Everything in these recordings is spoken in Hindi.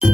Hello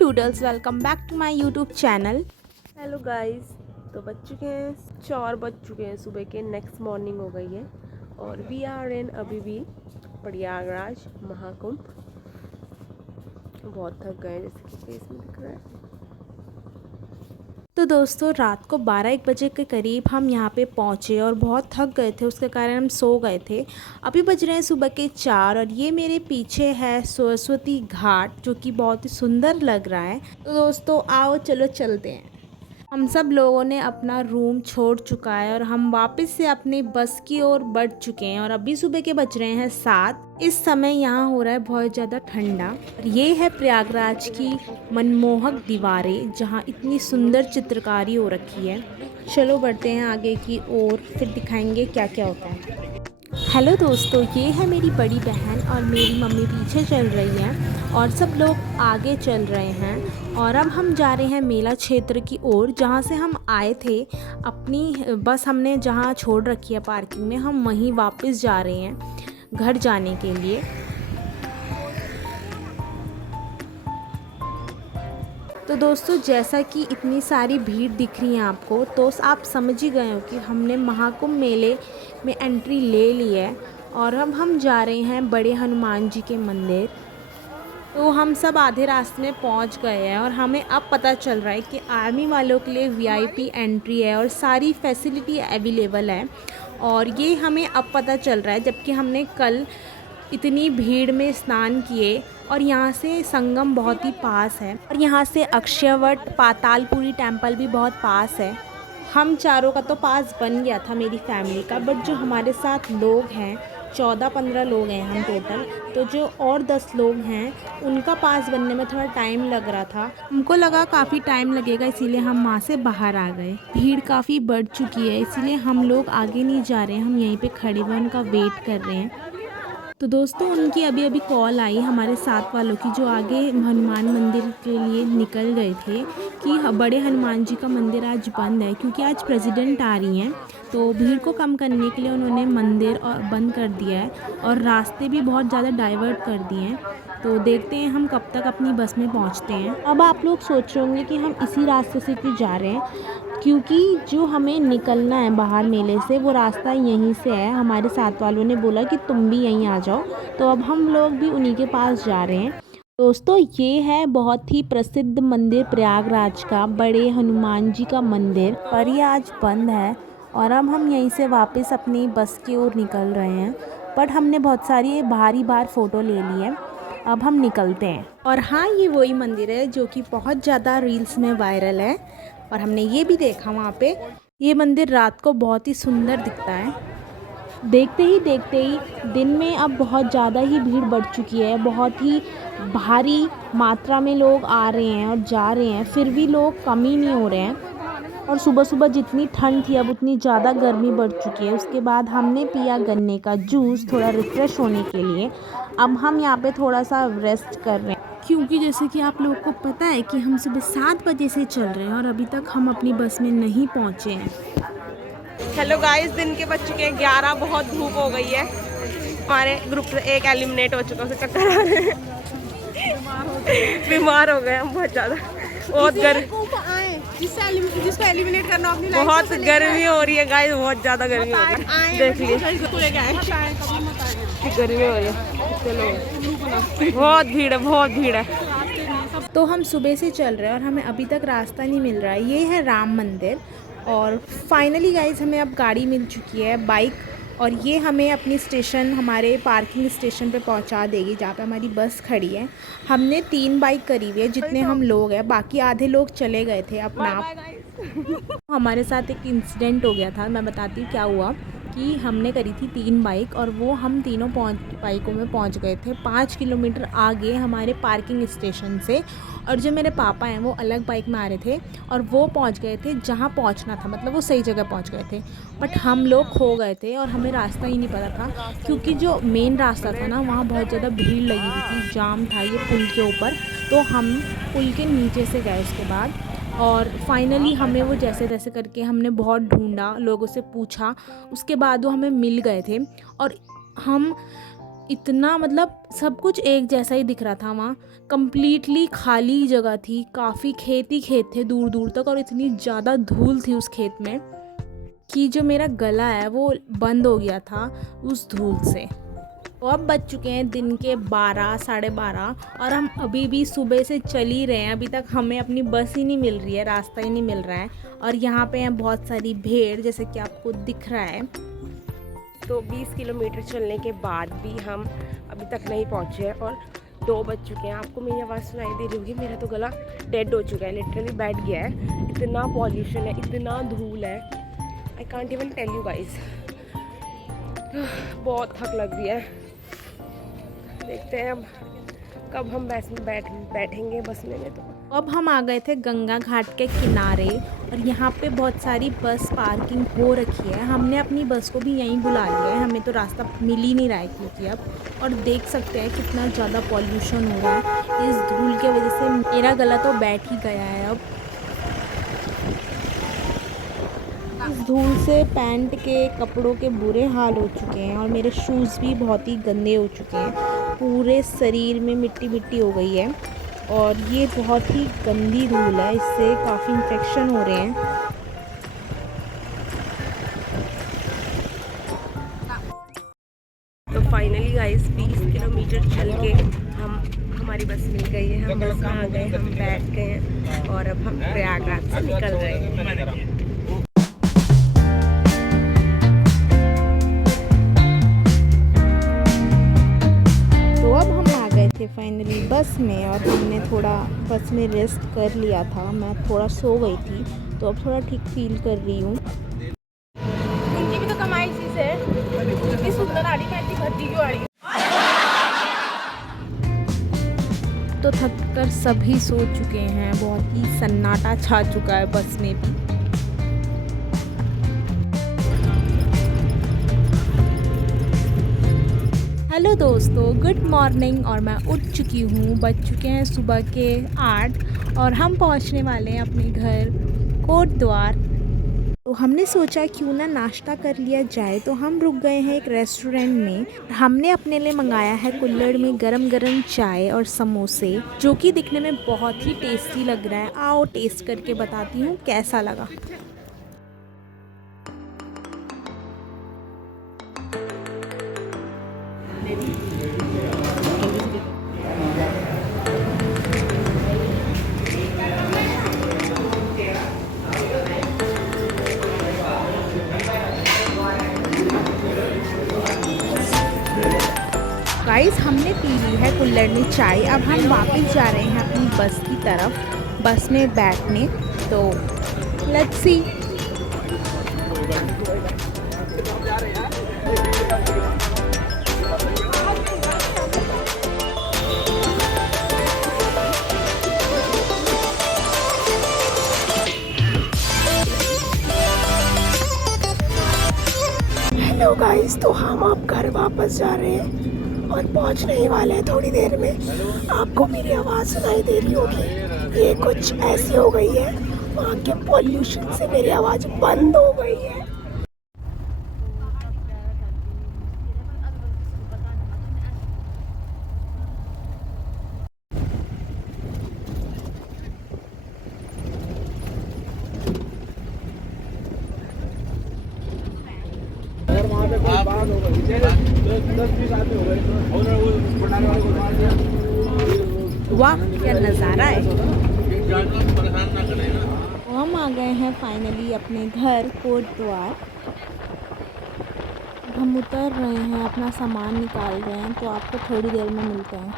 doodles, welcome back to my YouTube channel. Hello guys, तो बज चुके हैं 4 बज चुके हैं सुबह के। नेक्स्ट मॉर्निंग हो गई है और वी आर इन अभी भी प्रयागराज महाकुंभ। बहुत थक गए हैं जैसे कि फेस में दिख रहा है। तो दोस्तों, रात को 12-1 बजे के करीब हम यहाँ पे पहुँचे और बहुत थक गए थे, उसके कारण हम सो गए थे। अभी बज रहे हैं सुबह के 4 और ये मेरे पीछे है सरस्वती घाट, जो कि बहुत ही सुंदर लग रहा है। तो दोस्तों आओ चलो चलते हैं। हम सब लोगों ने अपना रूम छोड़ चुका है और हम वापस से अपनी बस की ओर बढ़ चुके हैं और अभी सुबह के बज रहे हैं 7। इस समय यहाँ हो रहा है बहुत ज़्यादा ठंडा और ये है प्रयागराज की मनमोहक दीवारें, जहाँ इतनी सुंदर चित्रकारी हो रखी है। चलो बढ़ते हैं आगे की ओर, फिर दिखाएंगे क्या क्या होता है। हेलो दोस्तों, ये है मेरी बड़ी बहन और मेरी मम्मी पीछे चल रही हैं और सब लोग आगे चल रहे हैं। और अब हम जा रहे हैं मेला क्षेत्र की ओर, जहाँ से हम आए थे। अपनी बस हमने जहाँ छोड़ रखी है पार्किंग में, हम वहीं वापस जा रहे हैं घर जाने के लिए। तो दोस्तों, जैसा कि इतनी सारी भीड़ दिख रही है आपको, तो आप समझ ही गए हो कि हमने महाकुंभ मेले में एंट्री ले ली है और अब हम जा रहे हैं बड़े हनुमान जी के मंदिर। तो हम सब आधे रास्ते में पहुंच गए हैं और हमें अब पता चल रहा है कि आर्मी वालों के लिए वीआईपी एंट्री है और सारी फैसिलिटी अवेलेबल है। और ये हमें अब पता चल रहा है, जबकि हमने कल इतनी भीड़ में स्नान किए और यहाँ से संगम बहुत ही पास है और यहाँ से अक्षयवट पातालपुरी टेम्पल भी बहुत पास है। हम चारों का तो पास बन गया था मेरी फैमिली का, बट जो हमारे साथ लोग हैं 14-15 लोग हैं हम टोटल, तो जो और 10 लोग हैं उनका पास बनने में थोड़ा टाइम लग रहा था। हमको लगा काफ़ी टाइम लगेगा, इसीलिए हम वहाँ से बाहर आ गए। भीड़ काफ़ी बढ़ चुकी है, इसीलिए हम लोग आगे नहीं जा रहे हैं, हम यहीं पे खड़े हुए उनका वेट कर रहे हैं। तो दोस्तों, उनकी अभी अभी कॉल आई हमारे साथ वालों की, जो आगे हनुमान मंदिर के लिए निकल गए थे, कि बड़े हनुमान जी का मंदिर आज बंद है क्योंकि आज प्रेसिडेंट आ रही हैं। तो भीड़ को कम करने के लिए उन्होंने मंदिर और बंद कर दिया है और रास्ते भी बहुत ज़्यादा डाइवर्ट कर दिए हैं। तो देखते हैं हम कब तक अपनी बस में पहुंचते हैं। अब आप लोग सोच रहे होंगे कि हम इसी रास्ते से क्यों जा रहे हैं, क्योंकि जो हमें निकलना है बाहर मेले से, वो रास्ता यहीं से है। हमारे साथ वालों ने बोला कि तुम भी यहीं आ जाओ, तो अब हम लोग भी उन्हीं के पास जा रहे हैं। दोस्तों, ये है बहुत ही प्रसिद्ध मंदिर प्रयागराज का, बड़े हनुमान जी का मंदिर, पर ये आज बंद है और अब हम यहीं से वापस अपनी बस की ओर निकल रहे हैं। बट हमने बहुत सारी बार फ़ोटो ले ली है, अब हम निकलते हैं। और हाँ, ये वही मंदिर है जो कि बहुत ज़्यादा रील्स में वायरल है और हमने ये भी देखा वहाँ पे। ये मंदिर रात को बहुत ही सुंदर दिखता है। देखते ही दिन में अब बहुत ज़्यादा ही भीड़ बढ़ चुकी है, बहुत ही भारी मात्रा में लोग आ रहे हैं और जा रहे हैं, फिर भी लोग कम ही नहीं हो रहे हैं। और सुबह सुबह जितनी ठंड थी, अब उतनी ज़्यादा गर्मी बढ़ चुकी है। उसके बाद हमने पिया गन्ने का जूस थोड़ा रिफ़्रेश होने के लिए। अब हम यहाँ पे थोड़ा सा रेस्ट कर रहे हैं, क्योंकि जैसे कि आप लोगों को पता है कि हम सुबह 7 बजे से चल रहे हैं और अभी तक हम अपनी बस में नहीं पहुँचे हैं। हेलो गाइस, दिन के बज चुके हैं 11। बहुत धूप हो गई है। हमारे ग्रुप से एक एलिमिनेट हो चुका, उसे चक्कर आ रहे हैं। बीमार हो गए हम बहुत ज़्यादा। बहुत जिसको एलिमिनेट करना अपनी लाइफ बहुत गर्मी हो रही है गाइस, बहुत ज़्यादा गर्मी हो रही है। देख लीजिए गर्मी हो रही है। चलो, बहुत भीड़ है, बहुत भीड़ है। तो हम सुबह से चल रहे हैं और हमें अभी तक रास्ता नहीं मिल रहा है। ये है राम मंदिर और फाइनली गाइस हमें अब गाड़ी मिल चुकी है, बाइक, और ये हमें अपनी स्टेशन, हमारे पार्किंग स्टेशन पे पहुंचा देगी, जहाँ पे हमारी बस खड़ी है। हमने 3 बाइक करी हुई है, जितने हम लोग हैं, बाकी आधे लोग चले गए थे अपना आप। हमारे साथ एक इंसिडेंट हो गया था, मैं बताती हूँ क्या हुआ। कि हमने करी थी 3 बाइक और वो हम तीनों बाइकों में पहुंच गए थे 5 किलोमीटर आगे हमारे पार्किंग स्टेशन से। और जो मेरे पापा हैं वो अलग बाइक में आ रहे थे और वो पहुंच गए थे जहां पहुंचना था, मतलब वो सही जगह पहुंच गए थे। बट हम लोग खो गए थे और हमें रास्ता ही नहीं पता था, क्योंकि जो मेन रास्ता था ना वहाँ बहुत ज़्यादा भीड़ लगी हुई थी, जाम था ये पुल के ऊपर। तो हम पुल के नीचे से गए उसके बाद, और फाइनली हमें वो जैसे तैसे करके हमने बहुत ढूंढा, लोगों से पूछा, उसके बाद वो हमें मिल गए थे। और हम इतना, मतलब सब कुछ एक जैसा ही दिख रहा था वहाँ, कम्प्लीटली खाली जगह थी, काफ़ी खेत ही खेत थे दूर दूर तक, और इतनी ज़्यादा धूल थी उस खेत में कि जो मेरा गला है वो बंद हो गया था उस धूल से। तो अब बज चुके हैं दिन के 12 साढ़े 12 और हम अभी भी सुबह से चल ही रहे हैं। अभी तक हमें अपनी बस ही नहीं मिल रही है, रास्ता ही नहीं मिल रहा है। और यहाँ पे हैं बहुत सारी भीड़, जैसे कि आपको दिख रहा है। तो 20 किलोमीटर चलने के बाद भी हम अभी तक नहीं पहुँचे हैं और 2 बज चुके हैं। आपको मेरी आवाज़ सुनाई दे रही होगी, मेरा तो गला डेड हो चुका है, लिटरली बैठ गया है। इतना पॉल्यूशन है, इतना धूल है, I can't even tell you guys. बहुत थक लग रही है। देखते हैं अब कब हम बस में बैठेंगे बस में तो। अब हम आ गए थे गंगा घाट के किनारे और यहाँ पे बहुत सारी बस पार्किंग हो रखी है। हमने अपनी बस को भी यहीं बुला लिया है, हमें तो रास्ता मिल ही नहीं रहा है क्योंकि अब। और देख सकते हैं कितना ज़्यादा पॉल्यूशन हो रहा है इस धूल के वजह से। मेरा गला तो बैठ ही गया है अब। इस धूल से पैंट के कपड़ों के बुरे हाल हो चुके हैं और मेरे शूज़ भी बहुत ही गंदे हो चुके हैं। पूरे शरीर में मिट्टी मिट्टी हो गई है और ये बहुत ही गंदी धूल है, इससे काफ़ी इन्फेक्शन हो रहे हैं। तो फाइनली गाइस 20 किलोमीटर चल के हमारी बस मिल गई है। हम बस में आ गए, हम बैठ गए हैं और अब हम प्रयागराज से निकल रहे हैं। फाइनली बस में, और हमने थोड़ा बस में रेस्ट कर लिया था। मैं थोड़ा सो गई थी तो अब थोड़ा ठीक फील कर रही हूँ। इनकी भी तो कमाई चीज़ है, इतनी सुंदर आड़ी में इतनी भद्दी क्यों आड़ी। तो थक कर सभी सो चुके हैं, बहुत ही सन्नाटा छा चुका है बस में भी। हेलो दोस्तों, गुड मॉर्निंग। और मैं उठ चुकी हूँ, बज चुके हैं सुबह के 8 और हम पहुँचने वाले हैं अपने घर कोटद्वार। तो हमने सोचा क्यों ना नाश्ता कर लिया जाए, तो हम रुक गए हैं एक रेस्टोरेंट में। हमने अपने लिए मंगाया है कुल्हड़ में गरम गरम चाय और समोसे, जो कि दिखने में बहुत ही टेस्टी लग रहा है। आओ टेस्ट करके बताती हूँ कैसा लगा। गाइस, हमने पी ली है कुल्हड़ में चाय। अब हम वापस जा रहे हैं अपनी बस की तरफ, बस में बैठने। तो लेट्स सी। हेलो गाइस, तो हम अब घर वापस जा रहे हैं और पहुंचने ही वाले हैं थोड़ी देर में। आपको मेरी आवाज़ सुनाई दे रही होगी, ये कुछ ऐसी हो गई है, वहाँ के पॉल्यूशन से मेरी आवाज़ बंद हो गई है। वाह, क्या नज़ारा है। हम आ गए हैं फाइनली अपने घर कोटद्वार। हम उतर रहे हैं, अपना सामान निकाल रहे हैं, तो आपको थोड़ी देर में मिलते हैं।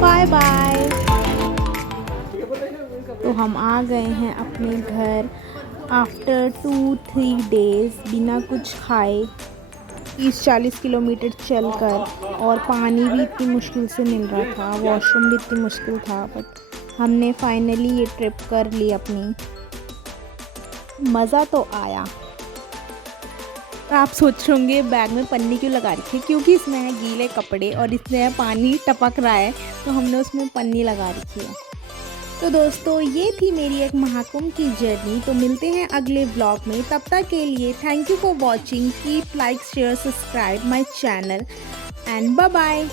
Bye bye. आ गए हैं अपने घर आफ्टर 2-3 डेज़ बिना कुछ खाए 30-40 किलोमीटर चलकर, और पानी भी इतनी मुश्किल से मिल रहा था, वॉशरूम भी इतनी मुश्किल था, बट हमने फाइनली ये ट्रिप कर ली अपनी। मज़ा तो आया। आप सोच रहे होंगे बैग में पन्नी क्यों लगा रखी है, क्योंकि इसमें है गीले कपड़े और इसमें पानी टपक रहा है, तो हमने उसमें पन्नी लगा रखी है। तो दोस्तों ये थी मेरी एक महाकुंभ की जर्नी। तो मिलते हैं अगले व्लॉग में, तब तक के लिए thank you for watching. Keep like share subscribe my channel and bye bye.